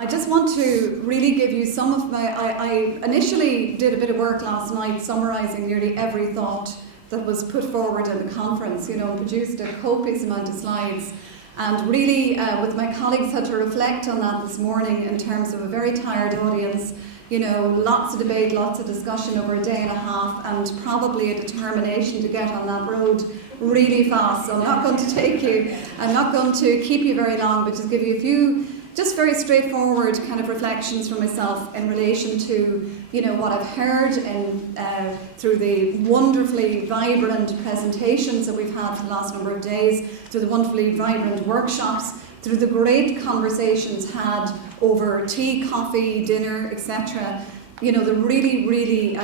I just want to really give you some of I initially did a bit of work last night summarising nearly every thought that was put forward in the conference, and produced a copious amount of slides, and really with my colleagues had to reflect on that this morning in terms of a very tired audience, lots of debate, lots of discussion over a day and a half, and probably a determination to get on that road really fast. So I'm not going to keep you very long, but just give you a few just very straightforward kind of reflections from myself in relation to what I've heard through the wonderfully vibrant presentations that we've had for the last number of days, through the wonderfully vibrant workshops, through the great conversations had over tea, coffee, dinner, etc. The really, really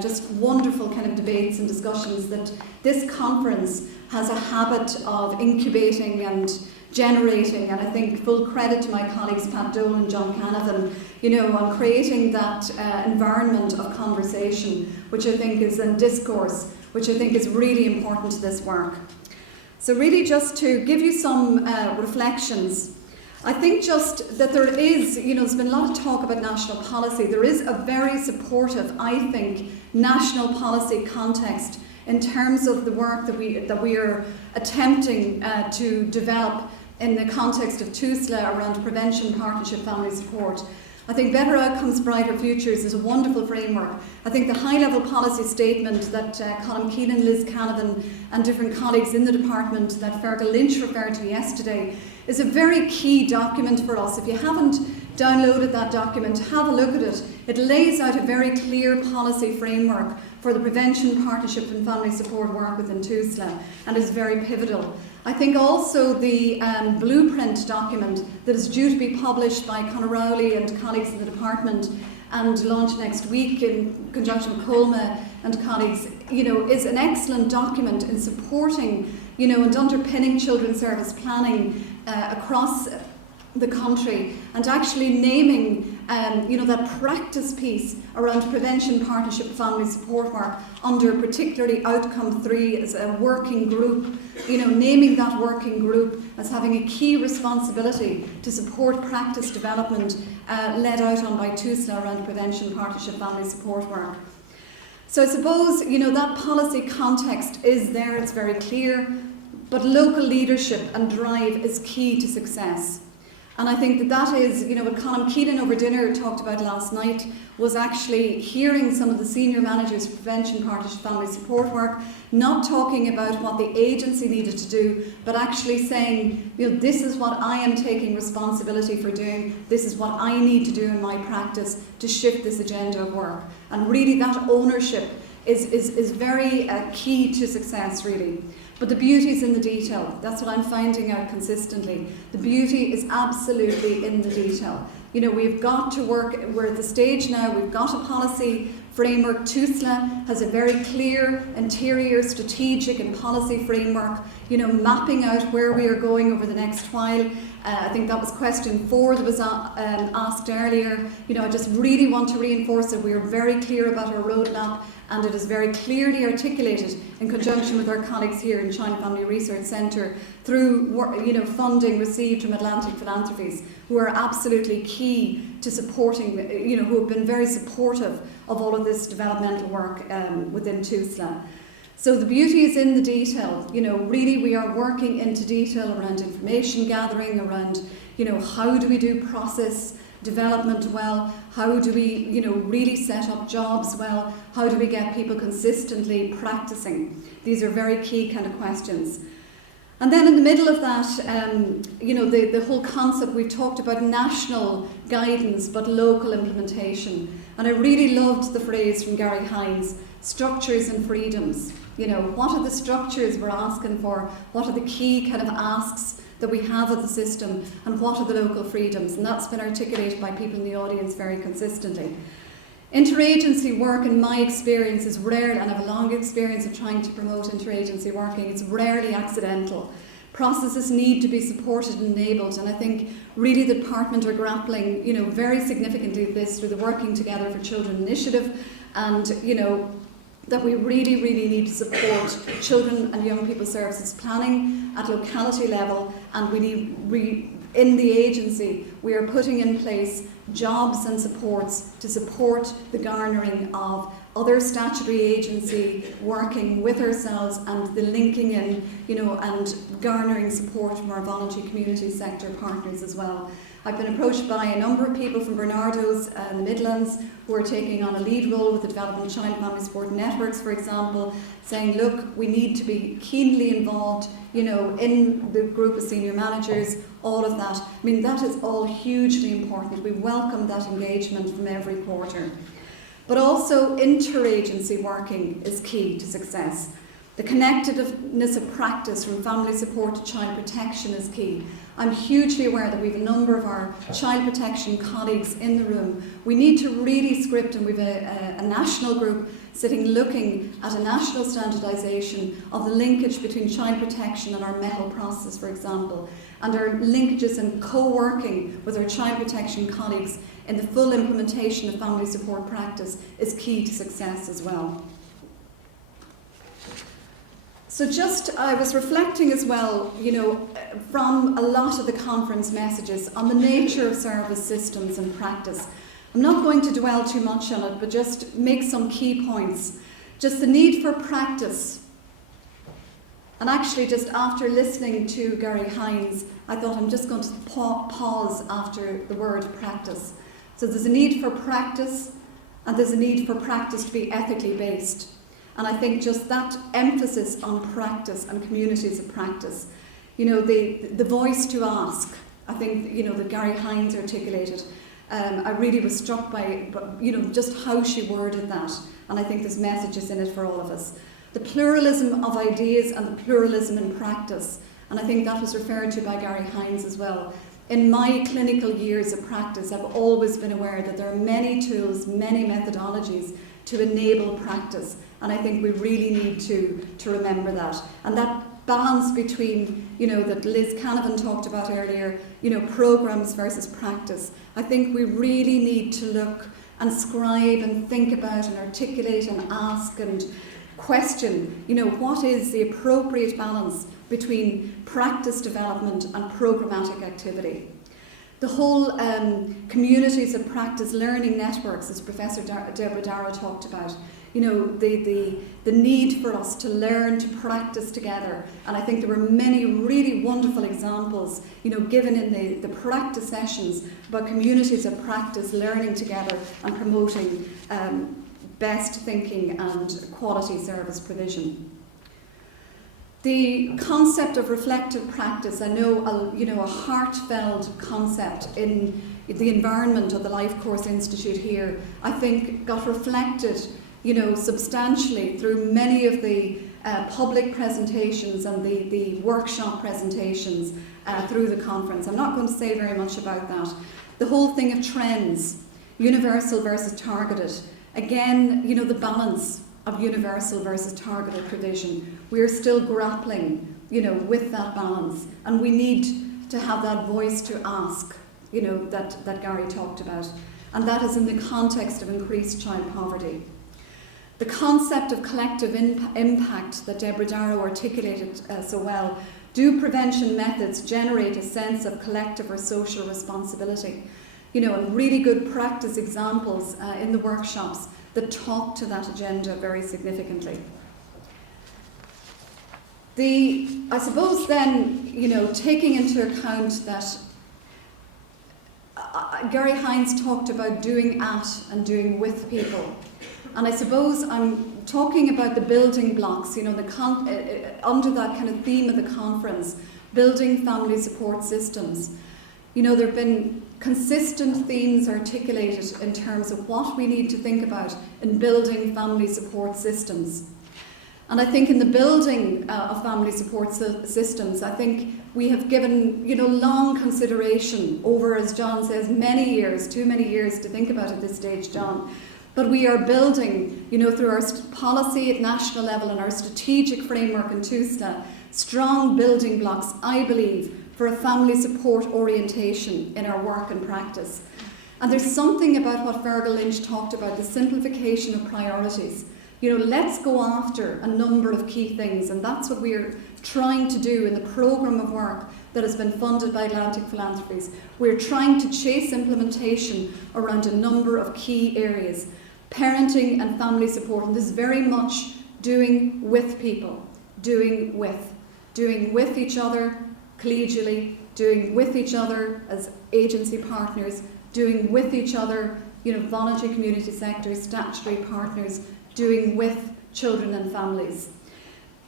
just wonderful kind of debates and discussions that this conference has a habit of incubating and generating, and I think full credit to my colleagues Pat Dole and John Canavan, on creating that environment of conversation, which I think is in discourse, which I think is really important to this work. So really just to give you some reflections, I think just that there is, there's been a lot of talk about national policy. There is a very supportive, I think, national policy context in terms of the work that we are attempting to develop in the context of TUSLA around prevention, partnership, family support. I think Better Outcomes, Brighter Futures is a wonderful framework. I think the high-level policy statement that Colin Keelan, Liz Canavan and different colleagues in the department that Fergal Lynch referred to yesterday is a very key document for us. If you haven't downloaded that document, have a look at it. It lays out a very clear policy framework for the prevention, partnership and family support work within TUSLA, and is very pivotal. I think also the blueprint document that is due to be published by Conor Rowley and colleagues in the department and launched next week in conjunction with Colma and colleagues, is an excellent document in supporting, and underpinning children's service planning across the country, and actually naming that practice piece around prevention, partnership, family support work under particularly outcome 3 as a working group, naming that working group as having a key responsibility to support practice development led out on by TUSLA around prevention, partnership, family support work. So I suppose that policy context is there, it's very clear, but local leadership and drive is key to success. And I think that is, what Colin Keelan over dinner talked about last night was actually hearing some of the senior managers for prevention, partnership, family support work, not talking about what the agency needed to do, but actually saying, this is what I am taking responsibility for doing, this is what I need to do in my practice to shift this agenda of work. And really that ownership is very key to success, really. But the beauty is in the detail. That's what I'm finding out consistently. The beauty is absolutely in the detail. We've got to work, we're at the stage now, we've got a policy framework. TUSLA has a very clear interior strategic and policy framework, mapping out where we are going over the next while. I think that was question 4 that was asked earlier. I just really want to reinforce that we are very clear about our roadmap, and it is very clearly articulated in conjunction with our colleagues here in China Family Research Centre through funding received from Atlantic Philanthropies, who are absolutely key to supporting, who have been very supportive of all of this developmental work within TUSLA. So the beauty is in the detail. Really we are working into detail around information gathering, around, how do we do process development well, how do we, really set up jobs well, how do we get people consistently practicing? These are very key kind of questions. And then in the middle of that, the whole concept, we talked about national guidance but local implementation. And I really loved the phrase from Gary Hines, structures and freedoms. What are the structures we're asking for? What are the key kind of asks that we have of the system, and what are the local freedoms? And that's been articulated by people in the audience very consistently. Interagency work, in my experience, is rare, and I have a long experience of trying to promote interagency working. It's rarely accidental. Processes need to be supported and enabled, and I think really the department are grappling, very significantly with this through the Working Together for Children initiative, and that we really, really need to support children and young people services planning at locality level, and we in the agency, we are putting in place jobs and supports to support the garnering of other statutory agency working with ourselves and the linking in, and garnering support from our voluntary community sector partners as well. I've been approached by a number of people from Bernardo's in the Midlands who are taking on a lead role with the Development of Child and Family Support Networks, for example, saying, look, we need to be keenly involved, in the group of senior managers, all of that. I mean, that is all hugely important. We welcome that engagement from every quarter. But also interagency working is key to success. The connectedness of practice from family support to child protection is key. I'm hugely aware that we have a number of our child protection colleagues in the room. We need to really script, and we have a national group sitting looking at a national standardisation of the linkage between child protection and our MEHL process, for example, and our linkages and co-working with our child protection colleagues in the full implementation of family support practice is key to success as well. So I was reflecting as well, from a lot of the conference messages on the nature of service systems and practice. I'm not going to dwell too much on it, but just make some key points. Just the need for practice. And actually, just after listening to Gary Hines, I thought I'm just going to pause after the word practice. So there's a need for practice, and there's a need for practice to be ethically based. And I think just that emphasis on practice and communities of practice, the voice to ask, I think, that Gary Hines articulated, I really was struck by, just how she worded that. And I think there's messages in it for all of us. The pluralism of ideas and the pluralism in practice. And I think that was referred to by Gary Hines as well. In my clinical years of practice, I've always been aware that there are many tools, many methodologies to enable practice. And I think we really need to remember that. And that balance between, that Liz Canavan talked about earlier, programs versus practice. I think we really need to look and scribe and think about and articulate and ask and question, what is the appropriate balance between practice development and programmatic activity. The whole communities of practice learning networks, as Professor Deborah Darrow talked about, the need for us to learn, to practice together. And I think there were many really wonderful examples, given in the practice sessions about communities of practice learning together and promoting best thinking and quality service provision. The concept of reflective practice, I know, a heartfelt concept in the environment of the Life Course Institute here, I think got reflected, substantially through many of the public presentations and the workshop presentations through the conference. I'm not going to say very much about that. The whole thing of trends, universal versus targeted. Again, the balance of universal versus targeted provision. We are still grappling, with that balance, and we need to have that voice to ask, that Gary talked about, and that is in the context of increased child poverty. The concept of collective impact that Deborah Darrow articulated so well. Do prevention methods generate a sense of collective or social responsibility? And really good practice examples in the workshops that talk to that agenda very significantly. I suppose then, taking into account that Gary Hines talked about doing at and doing with people. And I suppose I'm talking about the building blocks, under that kind of theme of the conference, building family support systems. There have been consistent themes articulated in terms of what we need to think about in building family support systems. And I think in the building of family support systems, I think we have given, long consideration over, as John says, many years, too many years to think about at this stage, John. But we are building, through our policy at national level and our strategic framework in TUSTA, strong building blocks, I believe, for a family support orientation in our work and practice. And there's something about what Fergal Lynch talked about, the simplification of priorities. Let's go after a number of key things, and that's what we're trying to do in the programme of work that has been funded by Atlantic Philanthropies. We're trying to chase implementation around a number of key areas. Parenting and family support, and this is very much doing with people, doing with each other collegially, doing with each other as agency partners, doing with each other, voluntary community sector, statutory partners, doing with children and families.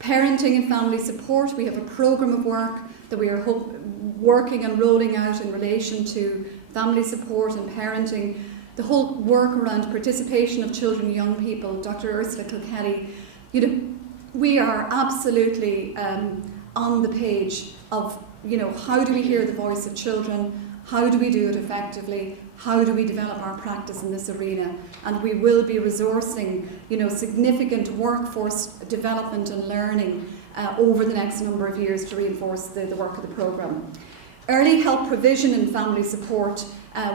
Parenting and family support, we have a programme of work that we are working and rolling out in relation to family support and parenting. The whole work around participation of children and young people, Dr. Ursula Kilkenny, we are absolutely on the page of, how do we hear the voice of children? How do we do it effectively? How do we develop our practice in this arena? And we will be resourcing, significant workforce development and learning over the next number of years to reinforce the work of the programme. Early help provision and family support.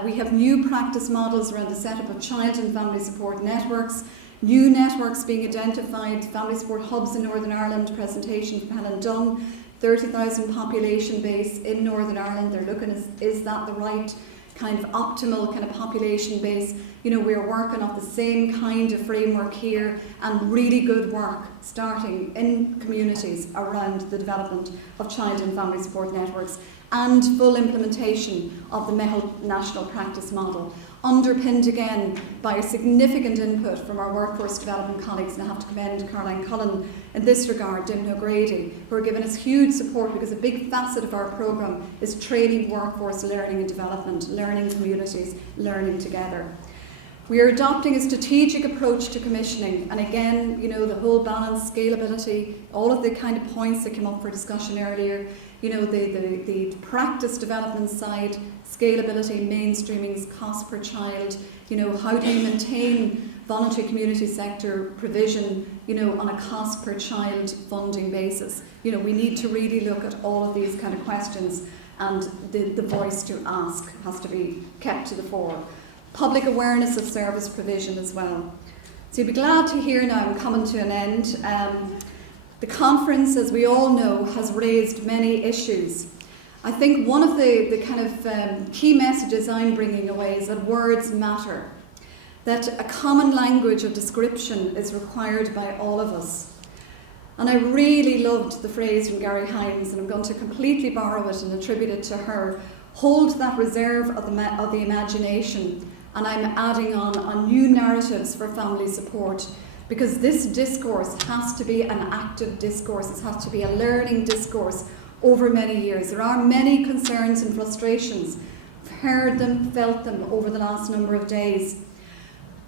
We have new practice models around the setup of child and family support networks, new networks being identified, family support hubs in Northern Ireland, presentation from Helen Dunn, 30,000 population base in Northern Ireland. They're looking is that the right kind of optimal kind of population base? We're working off the same kind of framework here, and really good work starting in communities around the development of child and family support networks and full implementation of the MEHL national practice model, underpinned again by a significant input from our workforce development colleagues, and I have to commend Caroline Cullen in this regard, Dimna O'Grady, who are giving us huge support, because a big facet of our programme is training workforce learning and development, learning communities, learning together. We are adopting a strategic approach to commissioning, and again, the whole balance, scalability, all of the kind of points that came up for discussion earlier, the practice development side, scalability, mainstreaming, cost per child, how do you maintain voluntary community sector provision, on a cost per child funding basis. We need to really look at all of these kind of questions, and the voice to ask has to be kept to the fore. Public awareness of service provision as well. So you'll be glad to hear now I'm coming to an end. The conference, as we all know, has raised many issues. I think one of the kind of key messages I'm bringing away is that words matter, that a common language of description is required by all of us. And I really loved the phrase from Gary Himes, and I'm going to completely borrow it and attribute it to her: hold that reserve of the imagination, and I'm adding on new narratives for family support. Because this discourse has to be an active discourse, it has to be a learning discourse over many years. There are many concerns and frustrations. I've heard them, felt them over the last number of days.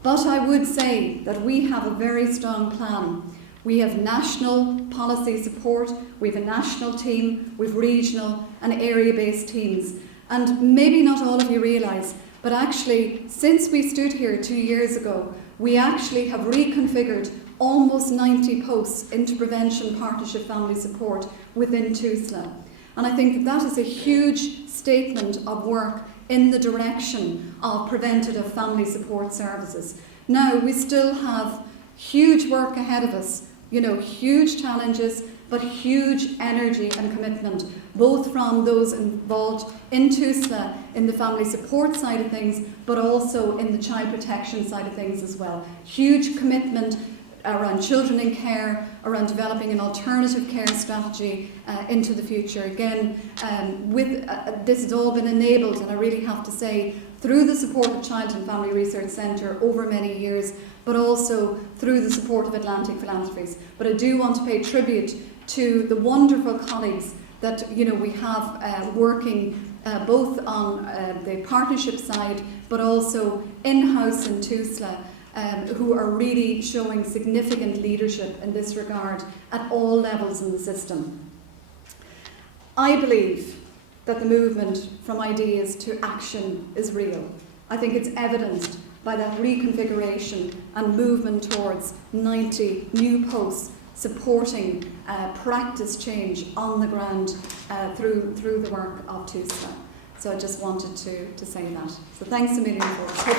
But I would say that we have a very strong plan. We have national policy support, we have a national team, we have regional and area-based teams. And maybe not all of you realise, but actually, since we stood here 2 years ago, we actually have reconfigured almost 90 posts into prevention, partnership, family support within TUSLA. And I think that is a huge statement of work in the direction of preventative family support services. Now, we still have huge work ahead of us, huge challenges, but huge energy and commitment, both from those involved in TUSLA in the family support side of things, but also in the child protection side of things as well. Huge commitment around children in care, around developing an alternative care strategy into the future. Again, this has all been enabled, and I really have to say, through the support of Child and Family Research Centre over many years, but also through the support of Atlantic Philanthropies. But I do want to pay tribute to the wonderful colleagues that we have working both on the partnership side, but also in-house in TUSLA, who are really showing significant leadership in this regard at all levels in the system. I believe that the movement from ideas to action is real. I think it's evidenced by that reconfiguration and movement towards 90 new posts supporting practice change on the ground through the work of TUSLA. So I just wanted to say that. So thanks a million for